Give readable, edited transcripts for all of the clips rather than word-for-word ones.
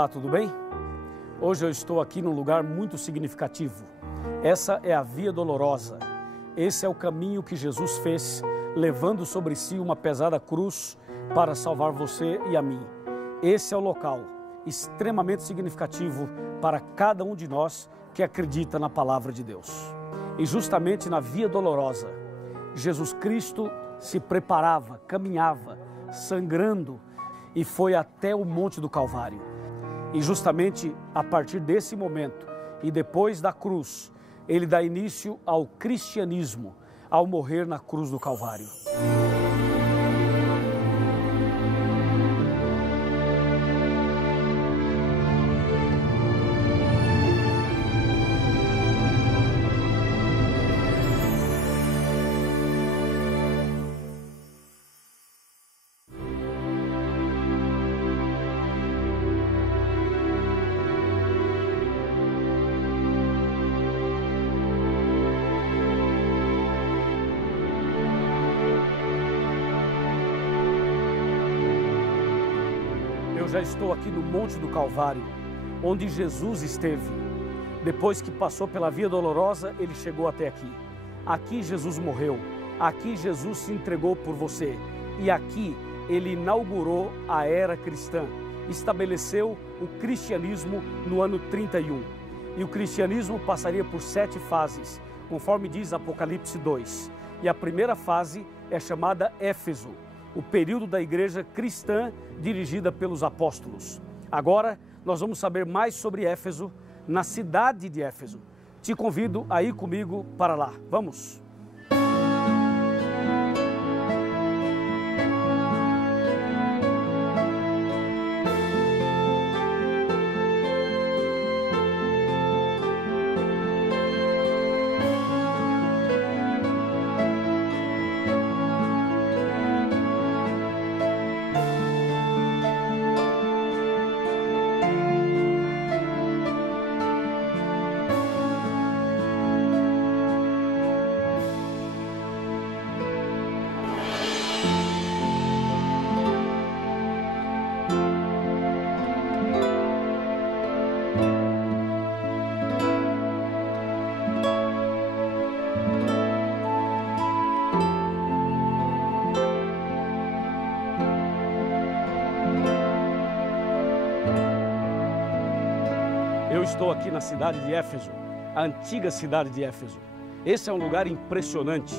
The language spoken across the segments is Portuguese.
Olá, tudo bem? Hoje eu estou aqui num lugar muito significativo. Essa é a Via Dolorosa. Esse é o caminho que Jesus fez, levando sobre si uma pesada cruz para salvar você e a mim. Esse é o local extremamente significativo para cada um de nós que acredita na palavra de Deus. E justamente na Via Dolorosa, Jesus Cristo se preparava, caminhava, sangrando e foi até o Monte do Calvário. E justamente a partir desse momento e depois da cruz, ele dá início ao cristianismo, ao morrer na cruz do Calvário. Eu já estou aqui no Monte do Calvário, onde Jesus esteve. Depois que passou pela Via Dolorosa, ele chegou até aqui. Aqui Jesus morreu, aqui Jesus se entregou por você. E aqui ele inaugurou a era cristã, estabeleceu o cristianismo no ano 31. E o cristianismo passaria por 7 fases, conforme diz Apocalipse 2. E a primeira fase é chamada Éfeso, o período da igreja cristã dirigida pelos apóstolos. Agora nós vamos saber mais sobre Éfeso, na cidade de Éfeso. Te convido a ir comigo para lá. Vamos! Eu estou aqui na cidade de Éfeso, a antiga cidade de Éfeso. Esse é um lugar impressionante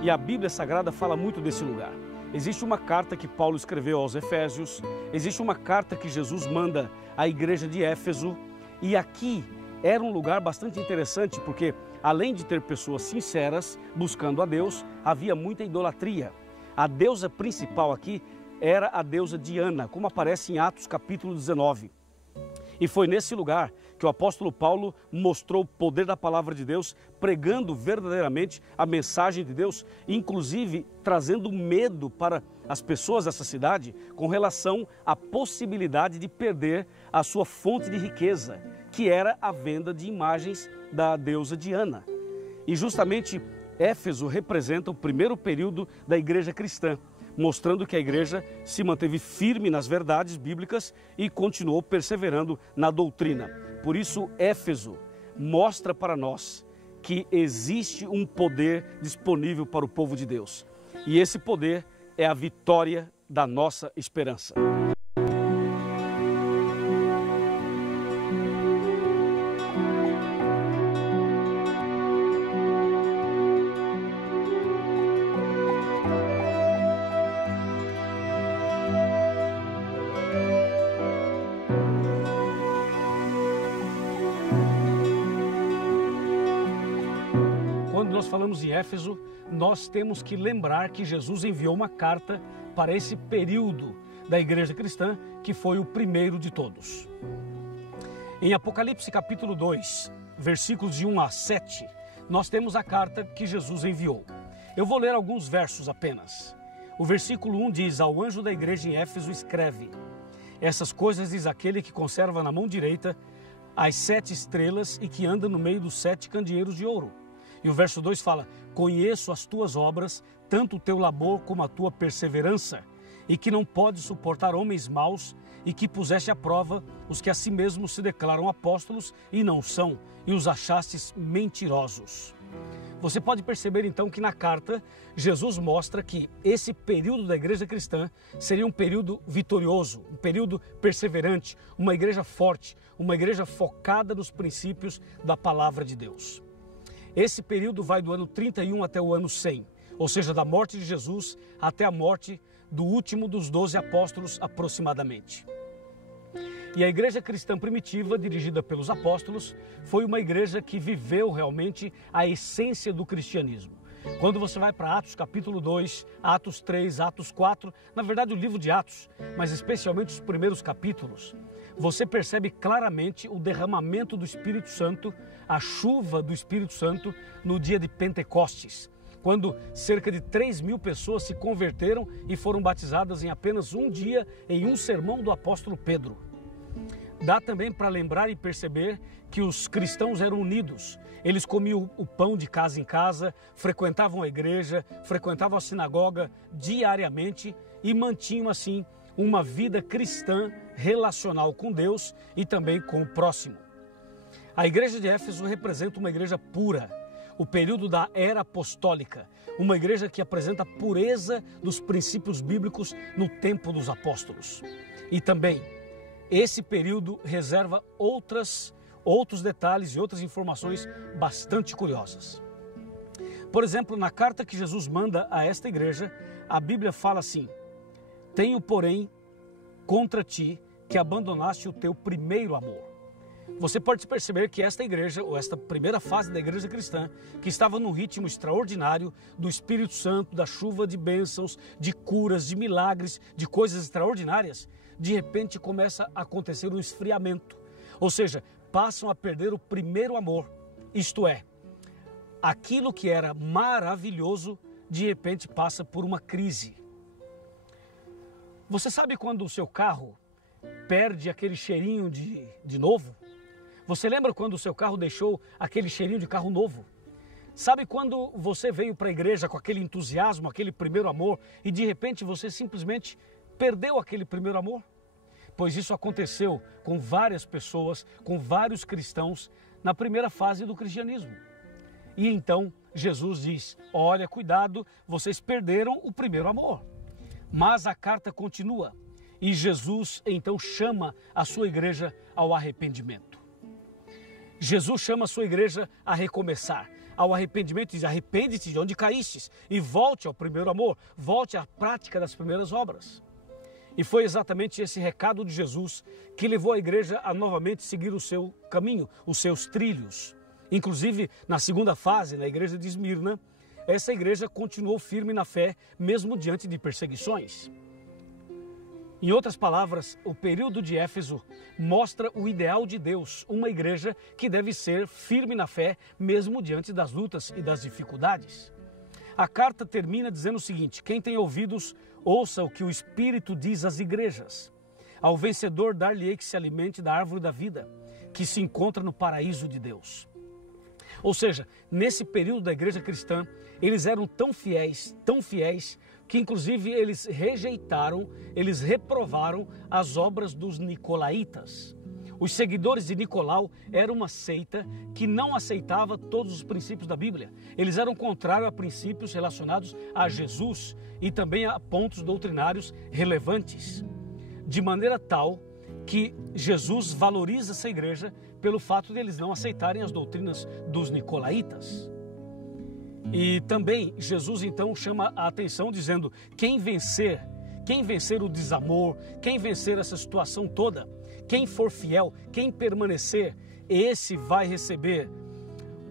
e a Bíblia Sagrada fala muito desse lugar. Existe uma carta que Paulo escreveu aos Efésios, existe uma carta que Jesus manda à igreja de Éfeso, e aqui era um lugar bastante interessante porque, além de ter pessoas sinceras buscando a Deus, havia muita idolatria. A deusa principal aqui era a deusa Diana, como aparece em Atos capítulo 19. E foi nesse lugar que o apóstolo Paulo mostrou o poder da palavra de Deus, pregando verdadeiramente a mensagem de Deus, inclusive trazendo medo para as pessoas dessa cidade com relação à possibilidade de perder a sua fonte de riqueza, que era a venda de imagens da deusa Diana. E justamente Éfeso representa o primeiro período da igreja cristã, mostrando que a igreja se manteve firme nas verdades bíblicas e continuou perseverando na doutrina. Por isso, Éfeso mostra para nós que existe um poder disponível para o povo de Deus. E esse poder é a vitória da nossa esperança. Quando nós falamos em Éfeso, nós temos que lembrar que Jesus enviou uma carta para esse período da igreja cristã, que foi o primeiro de todos. Em Apocalipse capítulo 2, versículos de 1 a 7, nós temos a carta que Jesus enviou. Eu vou ler alguns versos apenas. O versículo 1 diz: ao anjo da igreja em Éfeso escreve: essas coisas diz aquele que conserva na mão direita as 7 estrelas e que anda no meio dos 7 candeeiros de ouro. E o verso 2 fala: conheço as tuas obras, tanto o teu labor como a tua perseverança, e que não podes suportar homens maus, e que puseste à prova os que a si mesmos se declaram apóstolos e não são, e os achastes mentirosos. Você pode perceber então que na carta Jesus mostra que esse período da igreja cristã seria um período vitorioso, um período perseverante, uma igreja forte, uma igreja focada nos princípios da palavra de Deus. Esse período vai do ano 31 até o ano 100, ou seja, da morte de Jesus até a morte do último dos 12 apóstolos aproximadamente. E a igreja cristã primitiva, dirigida pelos apóstolos, foi uma igreja que viveu realmente a essência do cristianismo. Quando você vai para Atos capítulo 2, Atos 3, Atos 4, na verdade o livro de Atos, mas especialmente os primeiros capítulos, você percebe claramente o derramamento do Espírito Santo, a chuva do Espírito Santo no dia de Pentecostes, quando cerca de 3.000 pessoas se converteram e foram batizadas em apenas um dia em um sermão do apóstolo Pedro. Dá também para lembrar e perceber que os cristãos eram unidos. Eles comiam o pão de casa em casa, frequentavam a igreja, frequentavam a sinagoga diariamente e mantinham assim uma vida cristã relacional com Deus e também com o próximo. A igreja de Éfeso representa uma igreja pura, o período da era apostólica, uma igreja que apresenta a pureza dos princípios bíblicos no tempo dos apóstolos. E também esse período reserva outros detalhes e outras informações bastante curiosas. Por exemplo, na carta que Jesus manda a esta igreja, a Bíblia fala assim: tenho, porém, contra ti que abandonaste o teu primeiro amor. Você pode perceber que esta igreja, ou esta primeira fase da igreja cristã, que estava num ritmo extraordinário do Espírito Santo, da chuva de bênçãos, de curas, de milagres, de coisas extraordinárias, de repente começa a acontecer um esfriamento. Ou seja, passam a perder o primeiro amor. Isto é, aquilo que era maravilhoso, de repente passa por uma crise. Você sabe quando o seu carro perde aquele cheirinho de novo? Você lembra quando o seu carro deixou aquele cheirinho de carro novo? Sabe quando você veio para a igreja com aquele entusiasmo, aquele primeiro amor, e de repente você simplesmente perdeu aquele primeiro amor? Pois isso aconteceu com várias pessoas, com vários cristãos, na primeira fase do cristianismo. E então Jesus diz: olha, cuidado, vocês perderam o primeiro amor. Mas a carta continua e Jesus então chama a sua igreja ao arrependimento. Jesus chama a sua igreja a recomeçar, ao arrependimento, diz: arrepende-te de onde caístes e volte ao primeiro amor, volte à prática das primeiras obras. E foi exatamente esse recado de Jesus que levou a igreja a novamente seguir o seu caminho, os seus trilhos. Inclusive, na segunda fase, na igreja de Esmirna, essa igreja continuou firme na fé, mesmo diante de perseguições. Em outras palavras, o período de Éfeso mostra o ideal de Deus, uma igreja que deve ser firme na fé, mesmo diante das lutas e das dificuldades. A carta termina dizendo o seguinte: quem tem ouvidos, ouça o que o Espírito diz às igrejas. Ao vencedor dar-lhe-ei que se alimente da árvore da vida, que se encontra no paraíso de Deus. Ou seja, nesse período da igreja cristã, eles eram tão fiéis, que inclusive eles rejeitaram, eles reprovaram as obras dos nicolaítas. Os seguidores de Nicolau eram uma seita que não aceitava todos os princípios da Bíblia. Eles eram contrários a princípios relacionados a Jesus e também a pontos doutrinários relevantes. De maneira tal que Jesus valoriza essa igreja pelo fato de eles não aceitarem as doutrinas dos nicolaítas. E também Jesus então chama a atenção dizendo: quem vencer o desamor, quem vencer essa situação toda, quem for fiel, quem permanecer, esse vai receber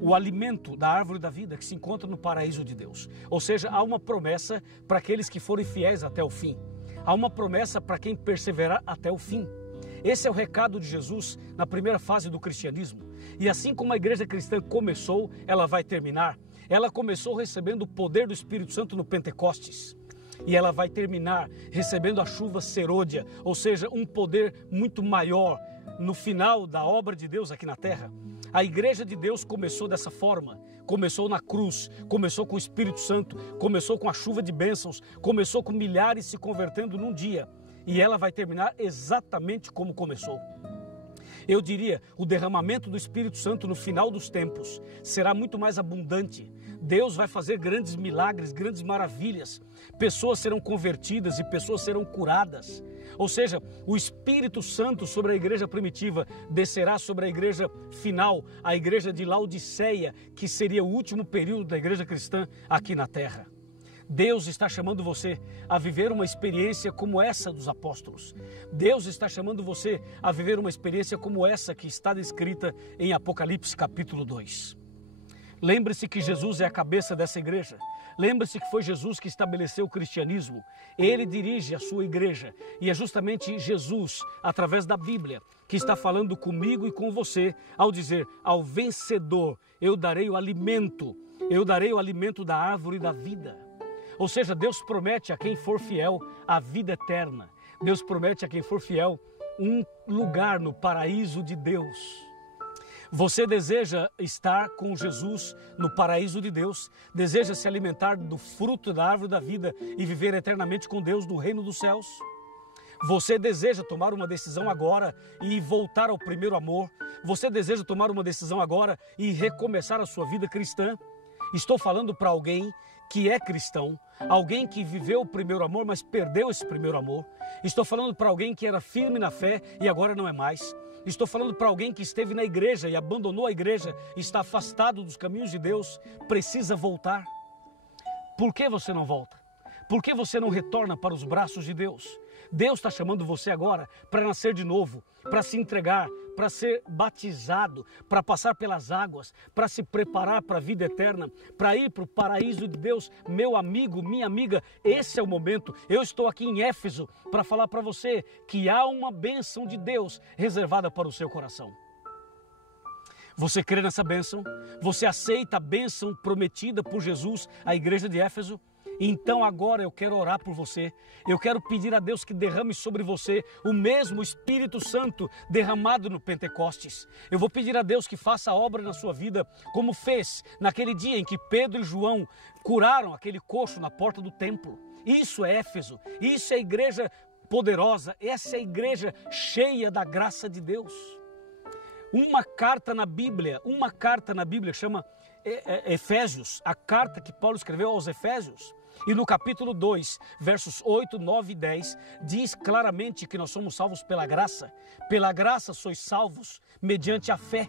o alimento da árvore da vida que se encontra no paraíso de Deus. Ou seja, há uma promessa para aqueles que forem fiéis até o fim. Há uma promessa para quem perseverar até o fim. Esse é o recado de Jesus na primeira fase do cristianismo. E assim como a igreja cristã começou, ela vai terminar. Ela começou recebendo o poder do Espírito Santo no Pentecostes. E ela vai terminar recebendo a chuva serôdia, ou seja, um poder muito maior no final da obra de Deus aqui na terra. A igreja de Deus começou dessa forma, começou na cruz, começou com o Espírito Santo, começou com a chuva de bênçãos, começou com milhares se convertendo num dia. e ela vai terminar exatamente como começou. Eu diria, o derramamento do Espírito Santo no final dos tempos será muito mais abundante. Deus vai fazer grandes milagres, grandes maravilhas. Pessoas serão convertidas e pessoas serão curadas. Ou seja, o Espírito Santo sobre a igreja primitiva descerá sobre a igreja final, a igreja de Laodiceia, que seria o último período da igreja cristã aqui na terra. Deus está chamando você a viver uma experiência como essa dos apóstolos. Deus está chamando você a viver uma experiência como essa que está descrita em Apocalipse capítulo 2. Lembre-se que Jesus é a cabeça dessa igreja. Lembre-se que foi Jesus que estabeleceu o cristianismo. Ele dirige a sua igreja e é justamente Jesus, através da Bíblia, que está falando comigo e com você ao dizer: ao vencedor eu darei o alimento da árvore da vida. Ou seja, Deus promete a quem for fiel a vida eterna. Deus promete a quem for fiel um lugar no paraíso de Deus. Você deseja estar com Jesus no paraíso de Deus? Deseja se alimentar do fruto da árvore da vida e viver eternamente com Deus no reino dos céus? Você deseja tomar uma decisão agora e voltar ao primeiro amor? Você deseja tomar uma decisão agora e recomeçar a sua vida cristã? Estou falando para alguém que é cristão, alguém que viveu o primeiro amor, mas perdeu esse primeiro amor. Estou falando para alguém que era firme na fé e agora não é mais. Estou falando para alguém que esteve na igreja e abandonou a igreja, está afastado dos caminhos de Deus, precisa voltar. Por que você não volta? Por que você não retorna para os braços de Deus? Deus está chamando você agora para nascer de novo, para se entregar, para ser batizado, para passar pelas águas, para se preparar para a vida eterna, para ir para o paraíso de Deus. Meu amigo, minha amiga, esse é o momento. Eu estou aqui em Éfeso para falar para você que há uma bênção de Deus reservada para o seu coração. Você crê nessa bênção? Você aceita a bênção prometida por Jesus à igreja de Éfeso? Então agora eu quero orar por você. Eu quero pedir a Deus que derrame sobre você o mesmo Espírito Santo derramado no Pentecostes. Eu vou pedir a Deus que faça a obra na sua vida, como fez naquele dia em que Pedro e João curaram aquele coxo na porta do templo. Isso é Éfeso, isso é a igreja poderosa, essa é a igreja cheia da graça de Deus. Uma carta na Bíblia chama Efésios, a carta que Paulo escreveu aos Efésios. E no capítulo 2, versos 8, 9 e 10, diz claramente que nós somos salvos pela graça. Pela graça sois salvos mediante a fé.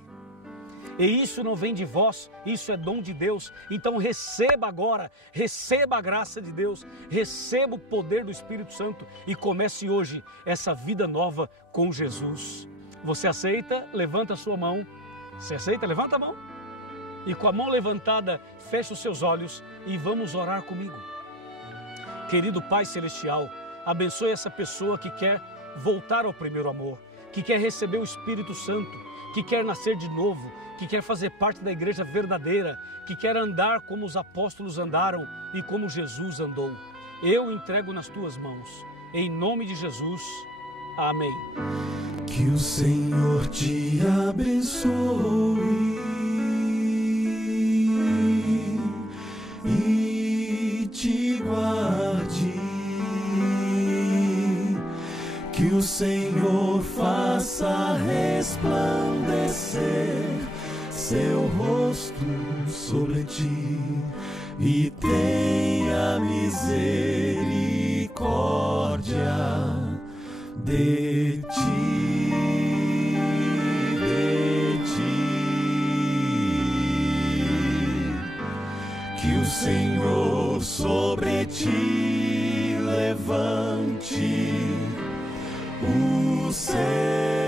E isso não vem de vós, isso é dom de Deus. Então receba agora, receba a graça de Deus, receba o poder do Espírito Santo e comece hoje essa vida nova com Jesus. Você aceita? Levanta a sua mão. Você aceita? Levanta a mão. E com a mão levantada, feche os seus olhos e vamos orar comigo. Querido Pai Celestial, abençoe essa pessoa que quer voltar ao primeiro amor, que quer receber o Espírito Santo, que quer nascer de novo, que quer fazer parte da igreja verdadeira, que quer andar como os apóstolos andaram e como Jesus andou. Eu entrego nas tuas mãos. Em nome de Jesus. Amém. Que o Senhor te abençoe e te guarde. Que o Senhor faça resplandecer seu rosto sobre ti e tenha misericórdia de ti, que o Senhor sobre ti levante o céu